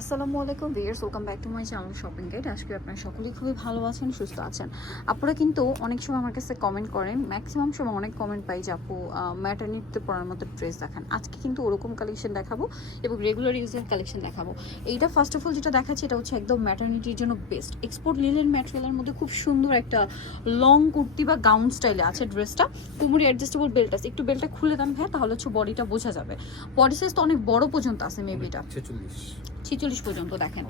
আসসালামু আলাইকুম viewers welcome back to my channel shopping guide. আজকে আপনারা সকলেই খুবই ভালো আছেন সুস্থ আছেন। আপনারা কিন্তু অনেক সময় আমার কাছে কমেন্ট করেন ম্যাক্সিমাম সময় অনেক কমেন্ট পাই যে আপু ম্যাটার্নিটিতে পরার মতো ড্রেস দেখান। আজকে কিন্তু ওরকম কালেকশন দেখাবো এবং রেগুলার ইউজের কালেকশন দেখাবো। এইটা ফার্স্ট অফ অল যেটা দেখাচ্ছি এটা হচ্ছে একদম ম্যাটার্নিটির জন্য বেস্ট এক্সপোর্ট লিলেন ম্যাটেরিয়ালের মধ্যে খুব সুন্দর একটা লং কুর্তি বা গাউন স্টাইলে আছে ড্রেসটা কুমুরি অ্যাডজাস্টেবল বেল্ট আছে। একটু বেল্টটা খুলে দেন ভাই তাহলে হচ্ছে বডিটা বোঝা যাবে। বডি সাইজ তো অনেক বড় পর্যন্ত আছে মেবি এটা। ছেচল্লিশ ছিচল্লিশ পর্যন্ত দেখেন।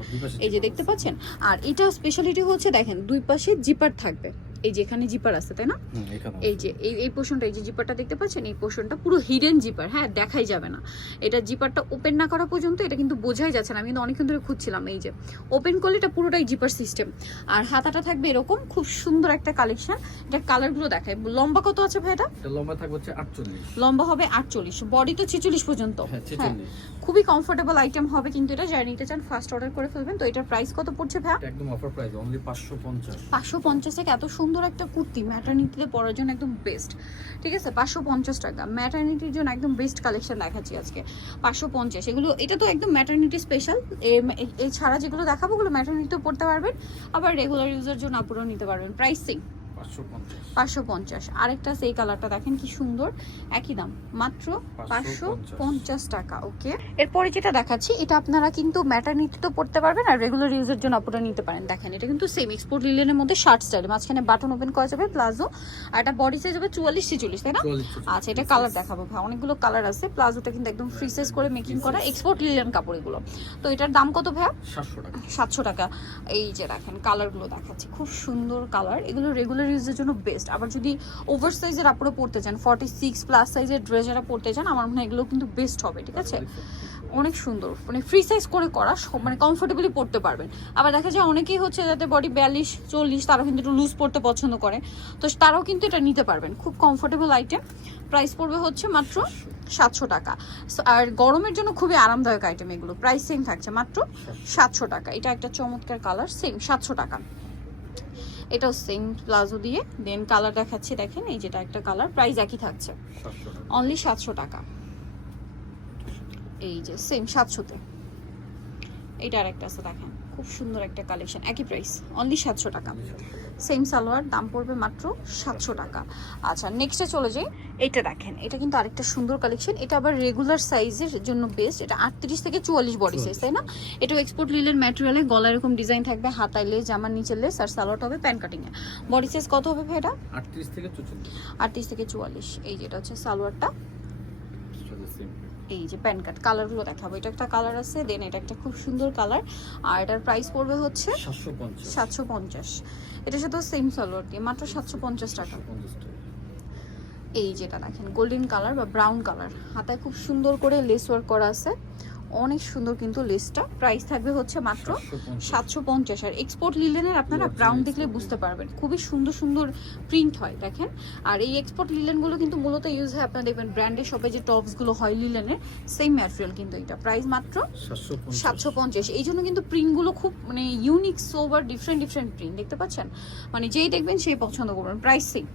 এই যে দেখতে পাচ্ছেন? আর এটা স্পেশালিটি হচ্ছে দেখেন দুই পাশে জিপার থাকবে। এই যে এখানে জিপার আছে তাই না? এই যে এই এই পোর্শনটা এই যে জিপারটা দেখতে পাচ্ছেন? এই পোর্শনটা পুরো হিডেন জিপার। হ্যাঁ দেখাই যাবে না। এটা জিপারটা ওপেন না করা পর্যন্ত এটা কিন্তু বোঝাই যাচ্ছে না। আমি কিন্তু অনেকক্ষণ ধরে খুঁজছিলাম এই যে। ওপেন করলে এটা পুরোটাই জিপার সিস্টেম আর হাতাটা থাকবে এরকম খুব সুন্দর একটা কালেকশন এটা কালারগুলো দেখায় লম্বা কত আছে ভাই এটা? এটা লম্বা থাকবে হচ্ছে আটচল্লিশ। লম্বা হবে আটচল্লিশ। বডি তো ছেচল্লিশ পর্যন্ত। হ্যাঁ হ্যাঁ। খুবই কমফোর্টেবল আইটেম হবে কিন্তু এটা। যারা নিতে চান ফার্স্ট অর্ডার করে ফেলবেন। তো এটার প্রাইস কত পড়ছে ভাই একদম অফার প্রাইস অনলি পাঁচশো পঞ্চাশ। পাঁচশো পঞ্চাশ টাকা এত সুন্দর একটা কুর্তি ম্যাটার্নিটিতে পরার জন্য একদম বেস্ট ঠিক আছে? পাঁচশো পঞ্চাশ টাকা। ম্যাটার্নিটির জন্য একদম বেস্ট কালেকশন দেখাচ্ছি আজকে। পাঁচশো পঞ্চাশ। এগুলো, এটা তো একদম ম্যাটার্নিটি স্পেশাল এই ছাড়া যেগুলো দেখাবো, ওগুলো ম্যাটার্নিটিও পড়তে পারবেন। আবার রেগুলার ইউজের জন্য আপুরও নিতে পারবেন। প্রাইসিং পাঁচশো পঞ্চাশ। আরেকটা সেই কালারটা দেখেন কি সুন্দর একই দাম মাত্র পাঁচশো পঞ্চাশ। টাকা ওকে? এরপরে যেটা দেখাচ্ছি এটা আপনারা কিন্তু ম্যাটারনিটি তো পড়তে পারবেন আর রেগুলার ইউজের জন্য আপনারা নিতে পারেন। দেখেন এটা কিন্তু সেম এক্সপোর্ট লিলেনের মধ্যে শার্ট স্টাইল মাঝখানে বাটন ওপেন করা যাবে প্লাজো আর এটা বডি সাইজ হবে চুয়াল্লিশ ছেচল্লিশ তাই না? আচ্ছা এটা কালার দেখাবো ভাই অনেকগুলো কালার আছে প্লাজোটা কিন্তু একদম ফ্রি সাইজ করে মেকিং করা এক্সপোর্ট লিলেন কাপড় এগুলো। তো এটার দাম কত ভাইয়া? সাতশো টাকা। সাতশো টাকা। এই যে দেখেন কালারগুলো দেখাচ্ছি খুব সুন্দর কালার এগুলো রেগুলার ইউজের জন্য বেস্ট আবার যদি ওভার সাইজের আপনারা পড়তে চান ফর্টি সিক্স প্লাস সাইজের ড্রেস যারা পড়তে চান, আমার মনে হয় এগুলো কিন্তু বেস্ট হবে, ঠিক আছে? অনেক সুন্দর মানে ফ্রি সাইজ করে করা মানে কমফোর্টেবলি পড়তে পারবেন। আবার দেখা যায় অনেকেই হচ্ছে যাতে বডি বিয়াল্লিশ, চল্লিশ তারা কিন্তু একটু লুজ পড়তে পছন্দ করে। তো তারাও কিন্তু এটা নিতে পারবেন, খুব কমফোর্টেবল আইটেম প্রাইস পড়বে হচ্ছে মাত্র সাতশো টাকা। আর গরমের জন্য খুবই আরামদায়ক আইটেম এগুলো প্রাইস সেম থাকছে, মাত্র সাতশো টাকা। এটা একটা চমৎকার কালার সেম সাতশো টাকা। এটাও সেম প্লাজো দিয়ে। দেন কালার দেখাচ্ছি দেখেন এই যেটা একটা কালার প্রাইস একই থাকছে। অনলি সাতশো টাকা। এই যে সেম সাতশোতে। এইটা আর একটা আছে দেখেন। খুব সুন্দর একটা কালেকশন একই প্রাইস অনলি সাতশো টাকা। সেম সালোয়ার দাম পড়বে মাত্র সাতশো টাকা। আচ্ছা নেক্সটে চলে যাই। এটা দেখেন এটা কিন্তু আরেকটা সুন্দর কালেকশন এটা আবার রেগুলার সাইজের জন্য বেস্ট এটা আটত্রিশ থেকে চুয়াল্লিশ বডি সাইজ তাই না? এটা এক্সপোর্ট লিলের ম্যাটেরিয়ালে গলা এরকম ডিজাইন থাকবে হাতায় লেস জামার নিচে লেস আর সালোয়ারটা হবে প্যান কাটিং এ। বডি সাইজ কত হবে ভাই এটা? আটত্রিশ থেকে আটত্রিশ থেকে চুয়াল্লিশ। এই যেটা হচ্ছে সালোয়ারটা। এই যে প্যান কার্ড কালারগুলো দেখাবো। এটা একটা কালার আছে দেন এটা একটা খুব সুন্দর কালার। আর এটার প্রাইস পড়বে হচ্ছে সাতশো পঞ্চাশ। সাতশো পঞ্চাশ। এটার সাথে সেম সালোয়ার দিয়ে মাত্র সাতশো পঞ্চাশ টাকা। এই যেটা দেখেন গোল্ডেন কালার বা ব্রাউন কালার হাতায় খুব সুন্দর করে লেস ওয়ার্ক করা আছে। অনেক সুন্দর কিন্তু লেসটা প্রাইস থাকবে হচ্ছে মাত্র সাতশো পঞ্চাশ। আর এক্সপোর্ট লিলেনের আপনারা ব্রাউন দেখলে বুঝতে পারবেন। খুবই সুন্দর সুন্দর প্রিন্ট হয় দেখেন। আর এই এক্সপোর্ট লিলেনগুলো কিন্তু মূলত ইউজ হয় আপনারা দেখবেন ব্র্যান্ডের সবাই যে টপসগুলো হয় লিলেনের সেম ম্যাটেরিয়াল কিন্তু এটা। প্রাইস মাত্র সাতশো পঞ্চাশ। এই জন্য কিন্তু প্রিন্টগুলো খুব মানে ইউনিক সোবার ডিফারেন্ট ডিফারেন্ট প্রিন্ট দেখতে পাচ্ছেন? মানে যেই দেখবেন সেই পছন্দ করবেন। প্রাইস সেম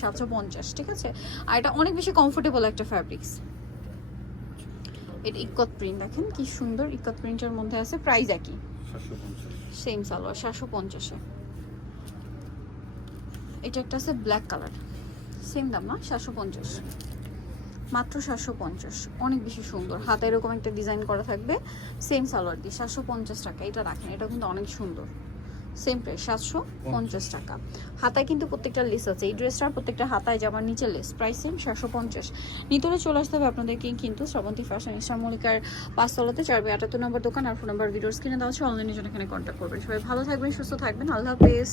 সাতশো পঞ্চাশ। ঠিক আছে? আর এটা অনেক বেশি কমফোর্টেবল একটা ফ্যাব্রিক্স এটা ইকত প্রিন্ট দেখেন কি সুন্দর ইকত প্রিন্টের মধ্যে আছে প্রাইস একই। সেম সালোয়ার সাতশো পঞ্চাশে। এটা একটা আছে ব্ল্যাক কালার সেম দাম না সাতশো পঞ্চাশ। মাত্র সাতশো পঞ্চাশ। অনেক বেশি সুন্দর। হাতে এরকম একটা ডিজাইন করা থাকবে। সেম সালোয়ার দিয়ে সাতশো পঞ্চাশ টাকা। এটা রাখেন এটা কিন্তু অনেক সুন্দর। সেম প্রাইস সাতশো পঞ্চাশ টাকা। হাতায় কিন্তু প্রত্যেকটা লেস আছে। এই ড্রেসটার প্রত্যেকটা হাতায় জামার নিচে লেস প্রাইস সেম সাতশো পঞ্চাশ। নিতলে চলে আসতে হবে আপনাদেরকে কিন্তু শ্রবন্তী ফ্যাশন ইসলাম মল্লিকার পাঁচতলাতে। চারবে আটাত্তর নম্বর দোকান আর ফোন নাম্বার ভিডিওর স্ক্রিনে দেওয়া আছে। অনলাইনের জন্য এখানে কন্ট্যাক্ট করবেন। সবাই ভালো থাকবেন, সুস্থ থাকবেন। আল্লাহ হাফেজ।